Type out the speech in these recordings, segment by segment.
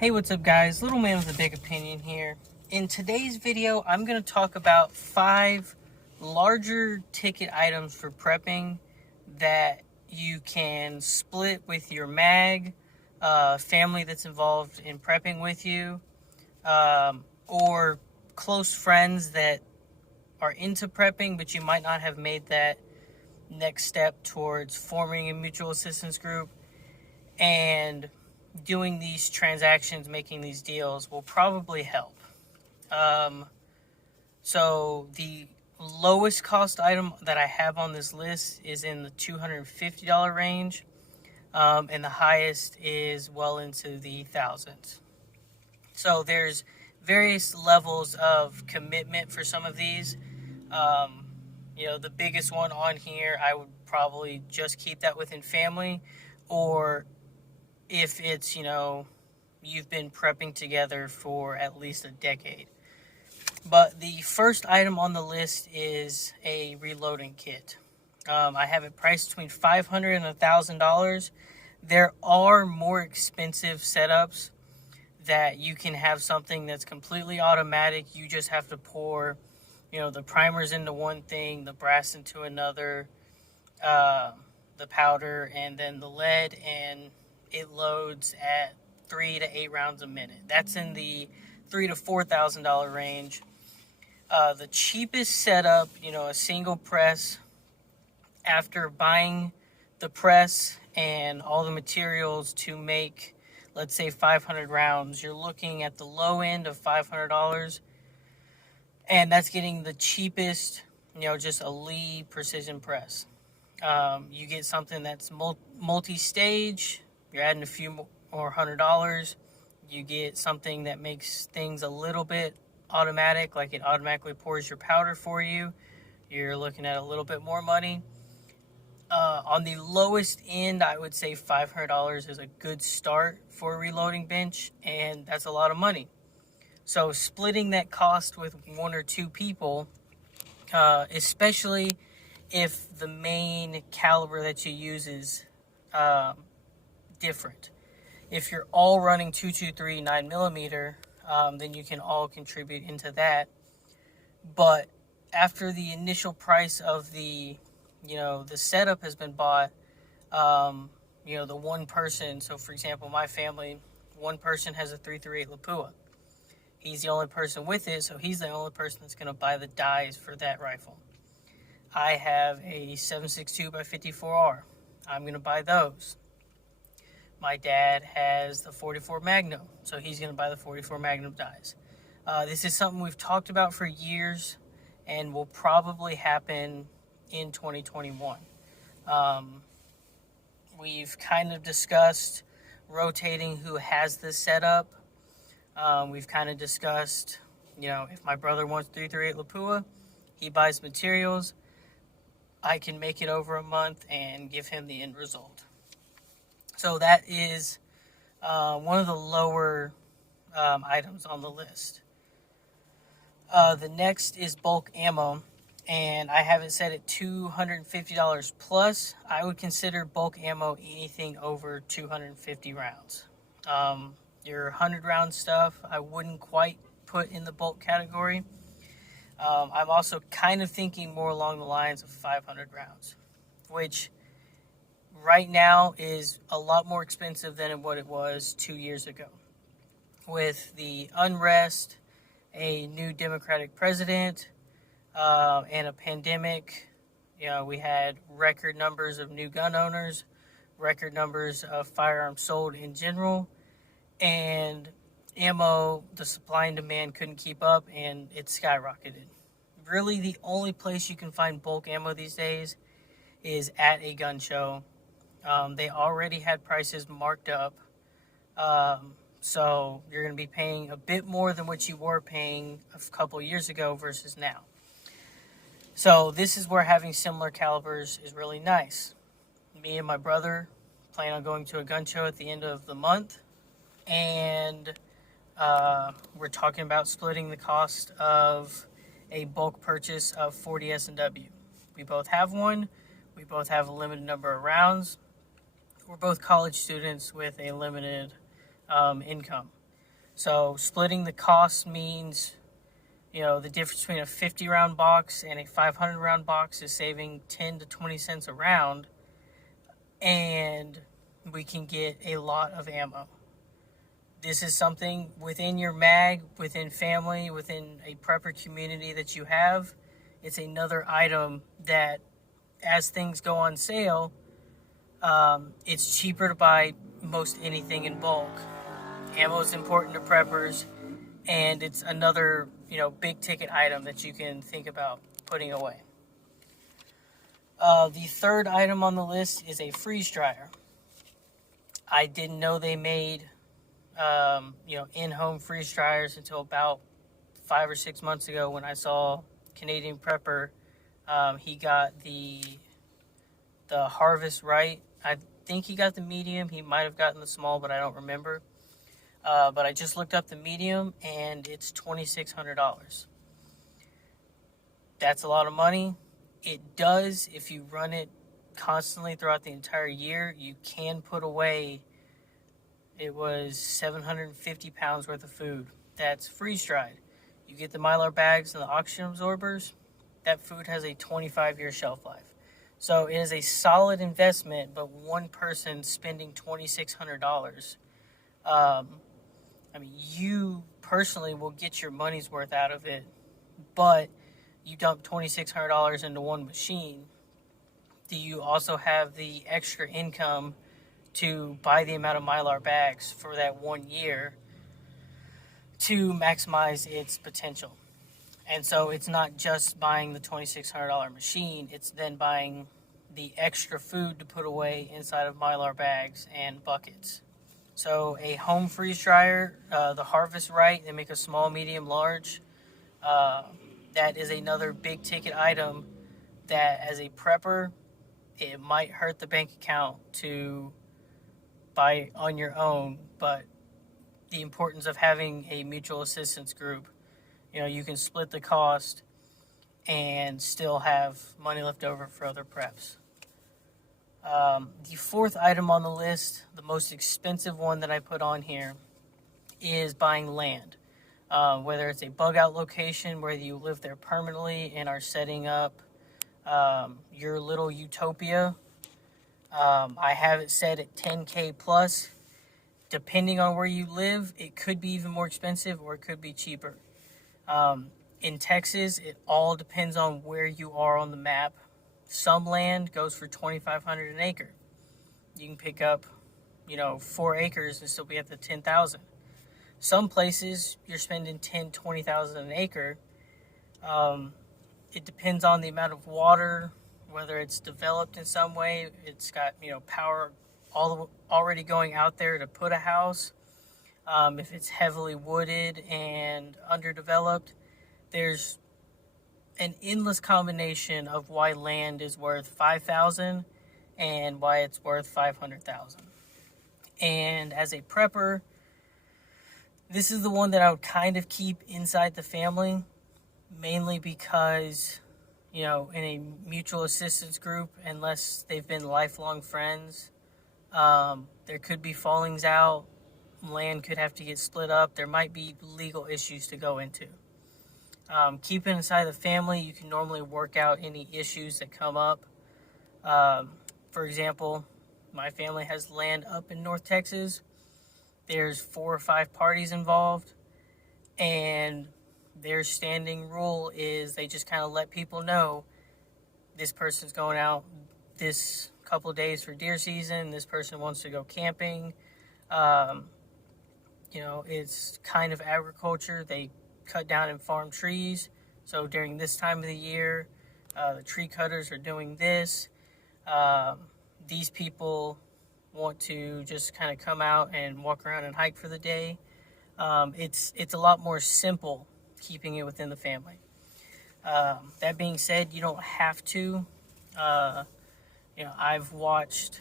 Hey, what's up guys? Little man with a big opinion here. In today's video, I'm going to talk about 5 larger ticket items for prepping that you can split with your family that's involved in prepping with you, or close friends that are into prepping, but you might not have made that next step towards forming a mutual assistance group. And doing these transactions, making these deals will probably help. So the lowest cost item that I have on this list is in the $250 range, and the highest is well into the thousands. So there's various levels of commitment for some of these. The biggest one on here, I would probably just keep that within family, or if it's, you've been prepping together for at least a decade. But the first item on the list is a reloading kit. I have it priced between $500 and $1,000. There are more expensive setups that you can have something that's completely automatic. You just have to pour, the primers into one thing, the brass into another, the powder, and then the lead, and it loads at 3 to 8 rounds a minute. That's in the $3,000 to $4,000 range. The cheapest setup, a single press, after buying the press and all the materials to make, let's say, 500 rounds, you're looking at the low end of $500. And that's getting the cheapest, just a Lee precision press. You get something that's multi-stage. You're adding a few more $100. You get something that makes things a little bit automatic, like it automatically pours your powder for you. You're looking at a little bit more money. On the lowest end, I would say $500 is a good start for a reloading bench, and that's a lot of money. So splitting that cost with 1 or 2 people, especially if the main caliber that you use is different. If you're all running 223 9mm, then you can all contribute into that. But after the initial price of the setup has been bought, the one person, so for example, my family, one person has a 338 Lapua. He's the only person with it, so he's the only person that's going to buy the dies for that rifle. I have a 7.62 by 54R. I'm going to buy those. My dad has the 44 Magnum, so he's going to buy the 44 Magnum dies. This is something we've talked about for years and will probably happen in 2021. We've kind of discussed rotating who has this setup. We've kind of discussed, if my brother wants 338 Lapua, he buys materials. I can make it over a month and give him the end result. So that is one of the lower items on the list. The next is bulk ammo, and I have it set at $250 plus. I would consider bulk ammo anything over 250 rounds. Your 100-round stuff, I wouldn't quite put in the bulk category. I'm also kind of thinking more along the lines of 500 rounds, which right now is a lot more expensive than what it was 2 years ago. With the unrest, a new Democratic president, and a pandemic, we had record numbers of new gun owners, record numbers of firearms sold in general, and ammo, the supply and demand couldn't keep up, and it skyrocketed. Really, the only place you can find bulk ammo these days is at a gun show. They already had prices marked up, so you're going to be paying a bit more than what you were paying a couple years ago versus now. So this is where having similar calibers is really nice. Me and my brother plan on going to a gun show at the end of the month, and we're talking about splitting the cost of a bulk purchase of 40 S&W. We both have one. We both have a limited number of rounds. We're both college students with a limited income. So splitting the cost means, the difference between a 50 round box and a 500 round box is saving 10 to 20 cents a round, and we can get a lot of ammo. This is something within your mag, within family, within a prepper community that you have. It's another item that, as things go on sale, it's cheaper to buy most anything in bulk. Ammo is important to preppers, and it's another, big ticket item that you can think about putting away. The third item on the list is a freeze dryer. I didn't know they made, in-home freeze dryers until about 5 or 6 months ago when I saw Canadian Prepper. He got the Harvest right. I think he got the medium. He might have gotten the small, but I don't remember. But I just looked up the medium, and it's $2,600. That's a lot of money. It does, if you run it constantly throughout the entire year, you can put away, it was 750 pounds worth of food. That's freeze-dried. You get the Mylar bags and the oxygen absorbers, that food has a 25-year shelf life. So it is a solid investment, but one person spending $2,600, you personally will get your money's worth out of it, but you dump $2,600 into one machine. Do you also have the extra income to buy the amount of Mylar bags for that 1 year to maximize its potential? And so it's not just buying the $2,600 machine, it's then buying the extra food to put away inside of Mylar bags and buckets. So a home freeze dryer, the Harvest Right, they make a small, medium, large. That is another big ticket item that, as a prepper, it might hurt the bank account to buy on your own, but the importance of having a mutual assistance group, you can split the cost and still have money left over for other preps. The fourth item on the list, the most expensive one that I put on here, is buying land. Whether it's a bug out location where you live there permanently and are setting up your little utopia. I have it set at 10K plus. Depending on where you live, it could be even more expensive or it could be cheaper. In Texas, it all depends on where you are on the map. Some land goes for $2,500 an acre. You can pick up, 4 acres and still be at the 10,000. Some places you're spending 10, 20,000 an acre. It depends on the amount of water, whether it's developed in some way. It's got, power already going out there to put a house. If it's heavily wooded and underdeveloped, there's an endless combination of why land is worth $5,000 and why it's worth $500,000. And as a prepper, this is the one that I would kind of keep inside the family, mainly because, in a mutual assistance group, unless they've been lifelong friends, there could be fallings out. Land could have to get split up. There might be legal issues to go into. Keeping inside the family, you can normally work out any issues that come up. For example, my family has land up in North Texas. There's 4 or 5 parties involved, and their standing rule is they just kind of let people know this person's going out this couple days for deer season. This person wants to go camping. It's kind of agriculture. They cut down and farm trees. So during this time of the year, the tree cutters are doing this. These people want to just kind of come out and walk around and hike for the day. It's a lot more simple keeping it within the family. That being said, you don't have to. I've watched,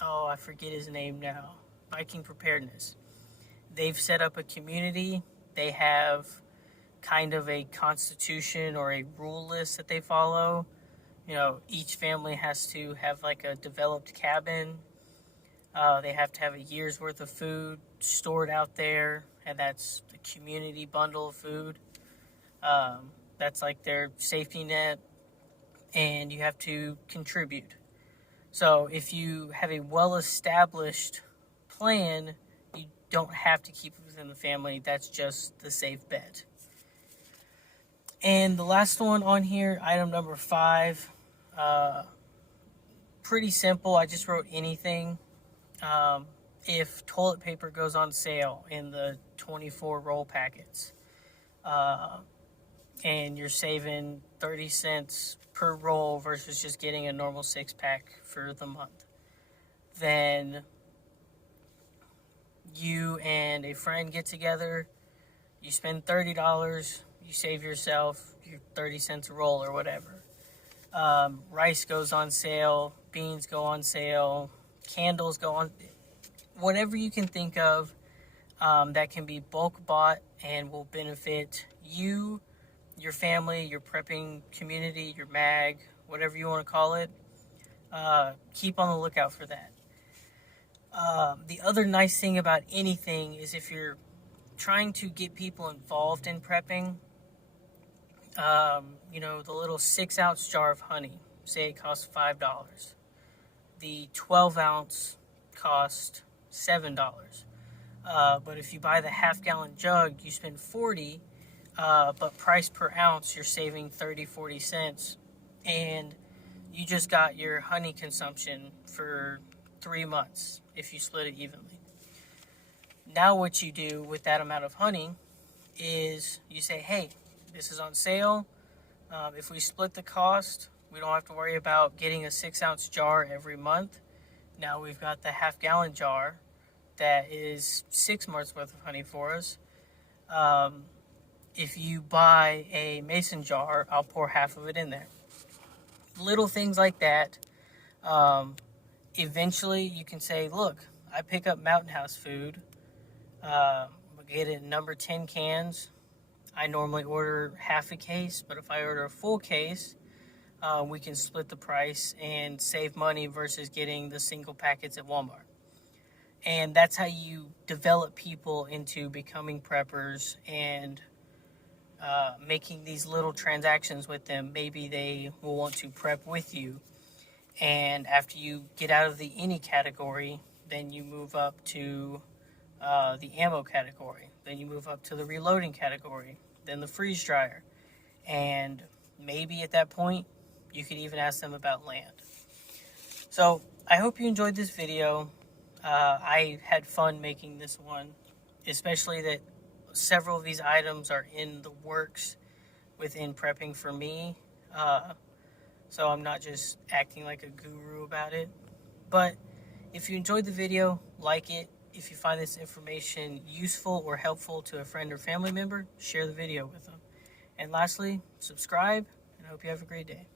I forget his name now, Viking Preparedness. They've set up a community. They have kind of a constitution or a rule list that they follow. Each family has to have like a developed cabin. They have to have a year's worth of food stored out there, and that's the community bundle of food. That's like their safety net, and you have to contribute. So if you have a well-established plan, you don't have to keep it within the family. That's just the safe bet. And the last one on here, item number 5, pretty simple. I just wrote anything. If toilet paper goes on sale in the 24 roll packets, and you're saving 30 cents per roll versus just getting a normal 6-pack for the month, then you and a friend get together, you spend $30, you save yourself your 30 cents a roll or whatever. Rice goes on sale, beans go on sale, candles go on, whatever you can think of that can be bulk bought and will benefit you, your family, your prepping community, your mag, whatever you want to call it. Keep on the lookout for that. The other nice thing about anything is if you're trying to get people involved in prepping, the little 6-ounce jar of honey, say it costs $5. The 12-ounce cost $7. But if you buy the half-gallon jug, you spend $40, but price per ounce, you're saving 30-40 cents, and you just got your honey consumption for 3 months if you split it evenly. Now what you do with that amount of honey is you say, hey, this is on sale. If we split the cost, we don't have to worry about getting a 6-ounce jar every month. Now we've got the half-gallon jar that is 6 months worth of honey for us. If you buy a mason jar, I'll pour half of it in there. Little things like that. Eventually you can say, look, I pick up Mountain House food. Get it in number 10 cans. I normally order half a case, but if I order a full case, we can split the price and save money versus getting the single packets at Walmart. And that's how you develop people into becoming preppers and making these little transactions with them. Maybe they will want to prep with you. And after you get out of the any category, then you move up to the ammo category. Then you move up to the reloading category. Then the freeze dryer. And maybe at that point, you could even ask them about land. So I hope you enjoyed this video. I had fun making this one, especially that several of these items are in the works within prepping for me. So I'm not just acting like a guru about it. But if you enjoyed the video, like it. If you find this information useful or helpful to a friend or family member, share the video with them. And lastly, subscribe, and I hope you have a great day.